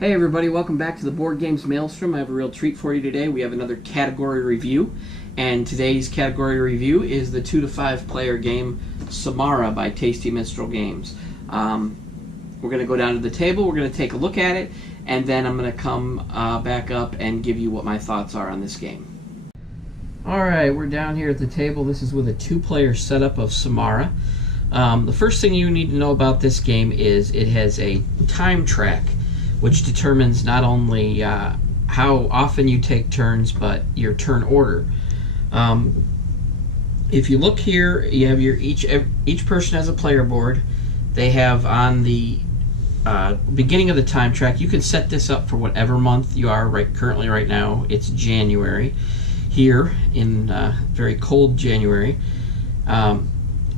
Hey everybody, welcome back to the Board Games Maelstrom. I have a real treat for you today. We have another category review, and today's category review is the 2 to 5 player game Samara by Tasty Minstrel Games. We're going to go down to the table, we're going to take a look at it, and then I'm going to come back up and give you what my thoughts are on this game. Alright, we're down here at the table. This is with a 2-player setup of Samara. The first thing you need to know about this game is it has a time track, which determines not only how often you take turns, but your turn order. If you look here, you have each person has a player board. They have on the beginning of the time track. You can set this up for whatever month you are currently right now. It's January here in very cold January.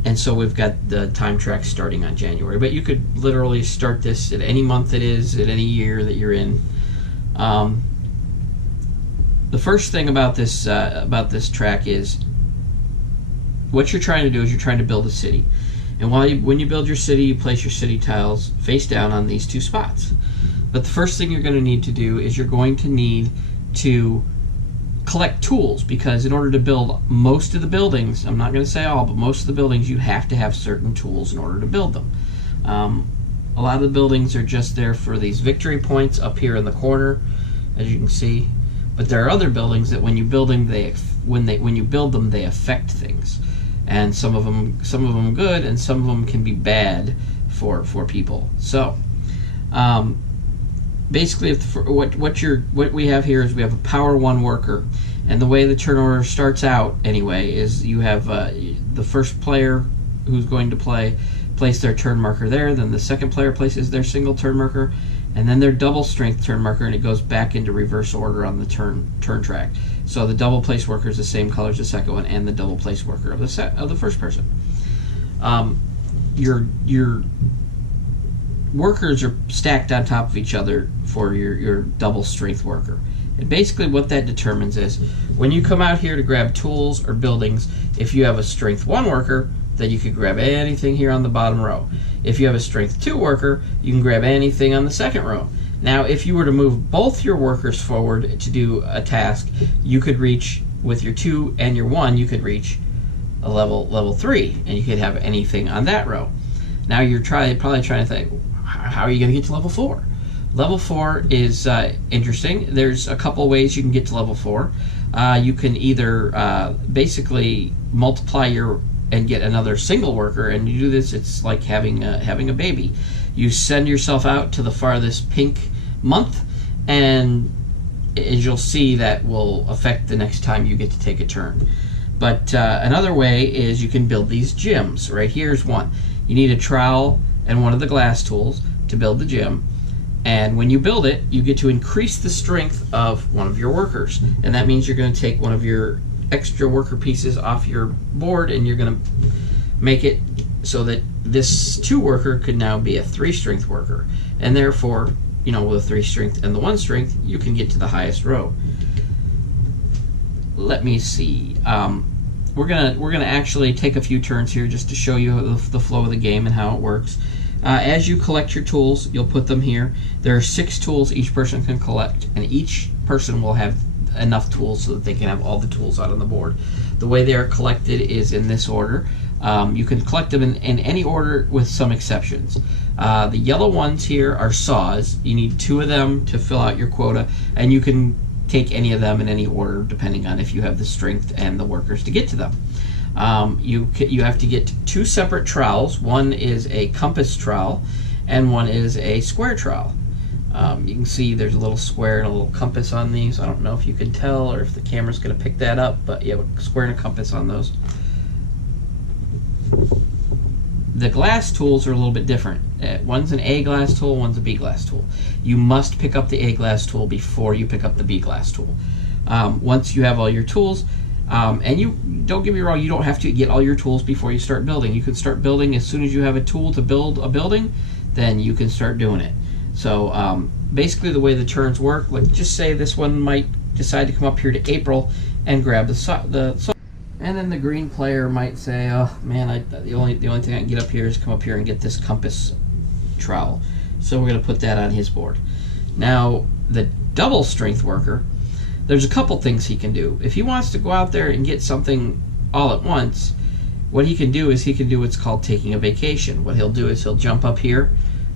And so we've got the time track starting on January. But you could literally start this at any month it is, at any year that you're in. The first thing about this track is what you're trying to do is you're trying to build a city. And when you build your city, you place your city tiles face down on these 2 spots. But the first thing you're going to need to do is you're going to need to collect tools, because in order to build most of the buildings, I'm not going to say all, but most of the buildings, you have to have certain tools in order to build them. A lot of the buildings are just there for these victory points up here in the corner, as you can see. But there are other buildings that when you build them, when you build them, they affect things, and some of them good, and some of them can be bad for people. So. Basically, what we have here is we have a power 1 worker, and the way the turn order starts out anyway is you have the first player who's going to place their turn marker there, then the second player places their single turn marker, and then their double strength turn marker, and it goes back into reverse order on the turn track. So the double place worker is the same color as the second one, and the double place worker of the first person. Your workers are stacked on top of each other for your double strength worker. And basically what that determines is when you come out here to grab tools or buildings, if you have a strength 1 worker, then you can grab anything here on the bottom row. If you have a strength 2 worker, you can grab anything on the second row. Now if you were to move both your workers forward to do a task, you could reach, with your 2 and your 1, you could reach a level 3, and you could have anything on that row. Now you're probably trying to think, how are you going to get to level 4? Level 4 is interesting. There's a couple ways you can get to level 4. You can either basically multiply and get another single worker, and you do this, it's like having a baby. You send yourself out to the farthest pink month, and as you'll see, that will affect the next time you get to take a turn. But another way is you can build these gyms. Right here's one. You need a trowel and one of the glass tools to build the gym, and when you build it, you get to increase the strength of one of your workers, and that means you're going to take one of your extra worker pieces off your board, and you're going to make it so that this 2 worker could now be a 3 strength worker, and therefore, you know, with a 3 strength and the 1 strength, you can get to the highest row. Let me see. We're gonna actually take a few turns here just to show you the flow of the game and how it works. As you collect your tools, you'll put them here. There are 6 tools each person can collect, and each person will have enough tools so that they can have all the tools out on the board. The way they are collected is in this order. You can collect them in any order with some exceptions. The yellow ones here are saws. You need 2 of them to fill out your quota, and you can take any of them in any order depending on if you have the strength and the workers to get to them. You have to get 2 separate trowels. One is a compass trowel and one is a square trowel. You can see there's a little square and a little compass on these. I don't know if you can tell or if the camera's going to pick that up, but you have a square and a compass on those. The glass tools are a little bit different. One's an A glass tool, one's a B glass tool. You must pick up the A glass tool before you pick up the B glass tool. Once you have all your tools, and you don't get me wrong, you don't have to get all your tools before you start building. You can start building as soon as you have a tool to build a building, then you can start doing it. So basically the way the turns work, let's just say this one might decide to come up here to April and grab the and then the green player might say, oh man, the only thing I can get up here is come up here and get this compass trowel. So we're going to put that on his board. Now, the double strength worker, there's a couple things he can do. If he wants to go out there and get something all at once, what he can do is he can do what's called taking a vacation. What he'll do is he'll jump up here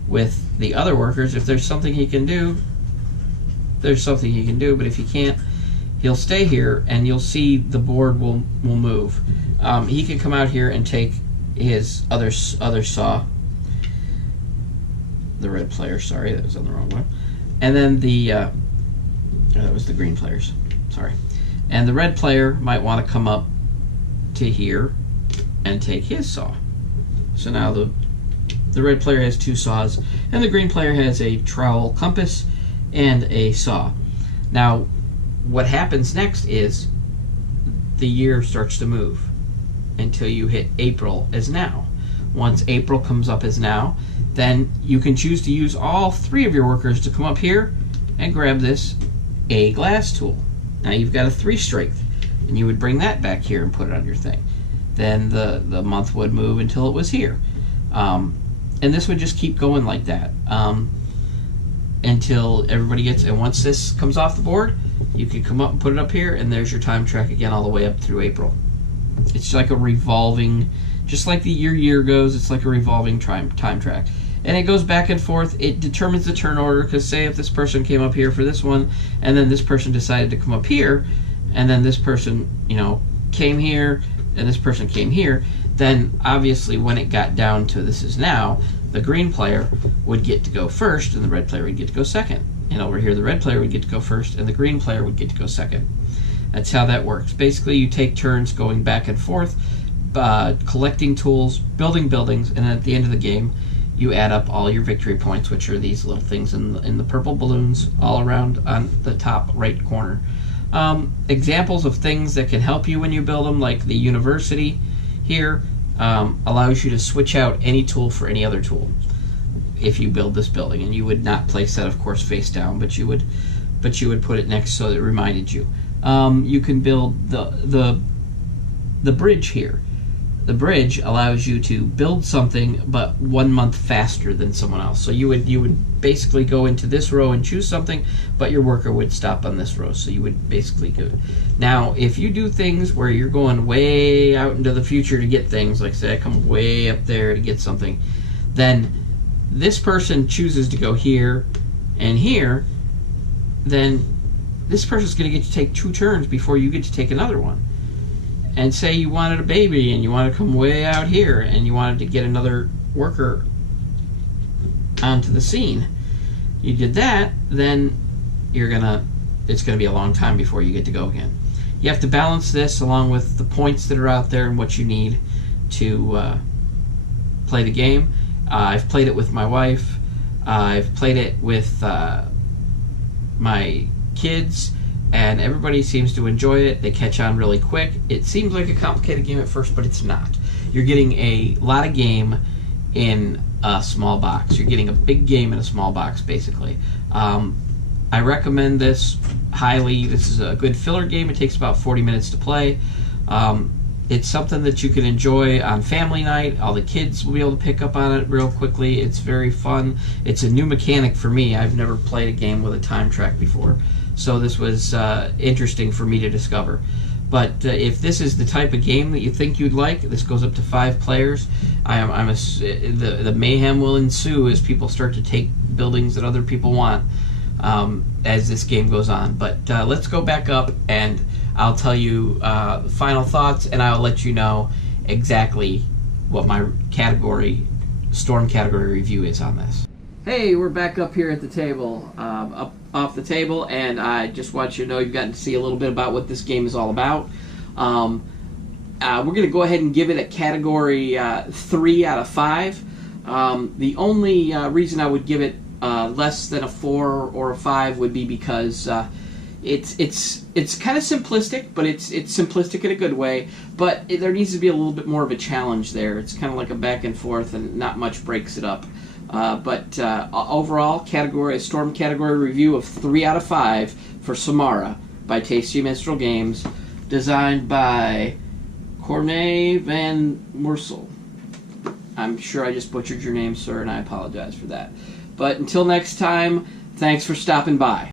with the other workers. If there's something he can do, there's something he can do, but if he can't, he'll stay here, and you'll see the board will move. He can come out here and take his other saw. The red player, sorry, that was on the wrong one. And then that was the green players, sorry. And the red player might want to come up to here and take his saw. So now the red player has 2 saws, and the green player has a trowel, compass, and a saw. Now, what happens next is the year starts to move until you hit April as now. Once April comes up as now, then you can choose to use all 3 of your workers to come up here and grab this A glass tool. Now you've got a 3 strength, and you would bring that back here and put it on your thing. Then the month would move until it was here. And this would just keep going like that until everybody gets, and once this comes off the board, you can come up and put it up here, and there's your time track again all the way up through April. It's like a revolving, just like the year goes, it's like a revolving time track. And it goes back and forth. It determines the turn order, because say if this person came up here for this one, and then this person decided to come up here, and then this person, came here, and this person came here, then obviously when it got down to this is now, the green player would get to go first, and the red player would get to go second. And over here, the red player would get to go first, and the green player would get to go second. That's how that works. Basically, you take turns going back and forth, collecting tools, building buildings, and at the end of the game, you add up all your victory points, which are these little things in the purple balloons all around on the top right corner. Examples of things that can help you when you build them, like the university here, allows you to switch out any tool for any other tool if you build this building. And you would not place that, of course, face down, but you would put it next so that it reminded you. You can build the bridge here. The bridge allows you to build something, but 1 month faster than someone else. So you would basically go into this row and choose something, but your worker would stop on this row. So you would basically go. Now, if you do things where you're going way out into the future to get things, like say I come way up there to get something, then this person chooses to go here and here, then this person's going to get to take 2 turns before you get to take another one. And say you wanted a baby and you want to come way out here and you wanted to get another worker onto the scene. You did that, then it's gonna be a long time before you get to go again. You have to balance this along with the points that are out there and what you need to play the game. I've played it with my wife. I've played it with my kids, and everybody seems to enjoy it. They catch on really quick. It seems like a complicated game at first, but it's not. You're getting a lot of game in a small box. You're getting a big game in a small box, basically. I recommend this highly. This is a good filler game. It takes about 40 minutes to play. It's something that you can enjoy on family night. All the kids will be able to pick up on it real quickly. It's very fun. It's a new mechanic for me. I've never played a game with a time track before. So this was interesting for me to discover. But if this is the type of game that you think you'd like, this goes up to 5 players. The mayhem will ensue as people start to take buildings that other people want as this game goes on. But let's go back up, and I'll tell you final thoughts, and I'll let you know exactly what my storm category review is on this. Hey, we're back up here at the table, up off the table, and I just want you to know you've gotten to see a little bit about what this game is all about. We're going to go ahead and give it a category 3 out of 5. The only reason I would give it less than a 4 or a 5 would be because it's kind of simplistic, but it's simplistic in a good way. But there needs to be a little bit more of a challenge there. It's kind of like a back and forth, and not much breaks it up. But overall, a storm category review of 3 out of 5 for Samara by Tasty Minstrel Games, designed by Corne van Moorsel. I'm sure I just butchered your name, sir, and I apologize for that. But until next time, Thanks for stopping by.